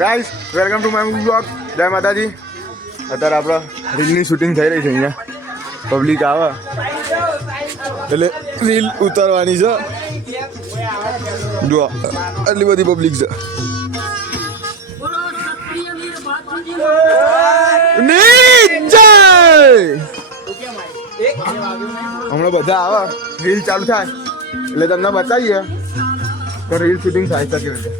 Guys welcome to my blog. જય માતાજી. અત્યારે આપણે રીલની શૂટિંગ થઈ રહી છે. અહીંયા પબ્લિક આવે એટલે રીલ ઉતારવાની છે. જુઓ આટલી બધી પબ્લિક છે. હમણાં બધા આવે રીલ ચાલુ થાય એટલે તમને બતાવીએ તો રીલ શૂટિંગ થાય છે કેવી રીતે.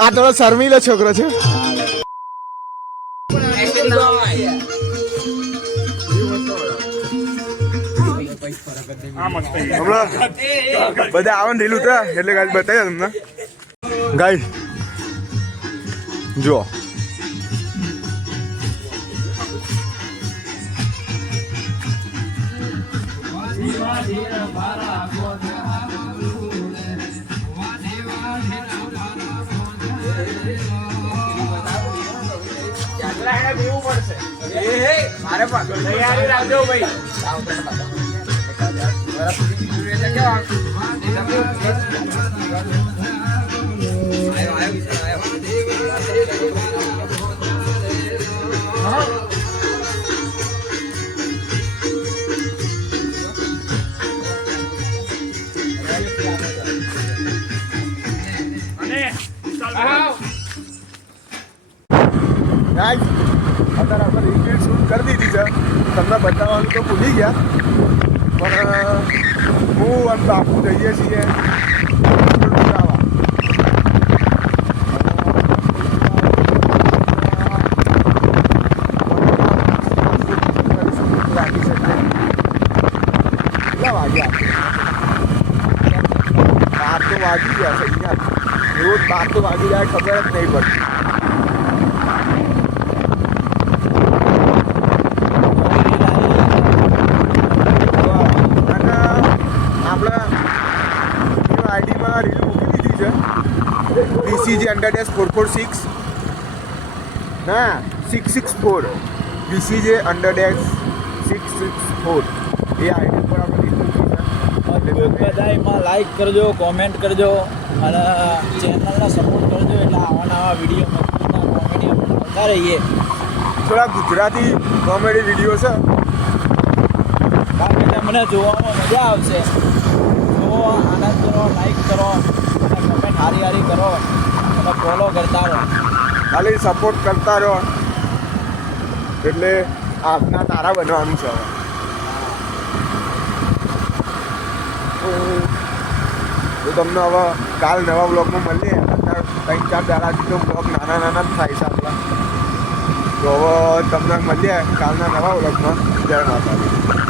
આ થોડો શર્મીલો છોકરો છે. બધા આવન ઢીલું હતા એટલે ગાય બતાવ્યા તમને. ગાય જો મારે પણ તૈયારી રાખજો ભાઈ. અત્યારે આપણે રીલ શૂટ કરી દીધી છે. તમને બતાવવાનું તો ભૂલી ગયા પણ હું અને બાપુ જઈએ છીએ કેટલા વાગ્યા 12 તો વાગી ગયા છે. અહીંયા રોજ 12 તો વાગી જાય ખબર જ નહીં પડતી. BCG _ 446 ના 664 BCG _ 664 એ આઈડી પર આપણે લીધું છે. બધામાં લાઈક કરજો, કોમેન્ટ કરજો અને ચેનલને સપોર્ટ કરજો એટલે આવા નવા વિડીયો કોમેડી આપણે આવતા રહીએ. થોડા ગુજરાતી કોમેડી વિડીયો છે કારણ કે તમને જોવામાં મજા આવશે. જો આનંદ કરો, લાઈક કરો અને કમેન્ટ હારી કરો અને ફોલો કરતા રહો. ખાલી સપોર્ટ કરતા રહો એટલે આજના તારા બનવાનું છે. તો તમને હવે કાલ નવા બ્લોગમાં મળીએ. અત્યારે 3-4 દાડાથી તો બ્લોગ નાના જ થાય છે આપણા. તો હવે તમને મળીએ કાલના નવા બ્લોગમાં. જય માતાજી.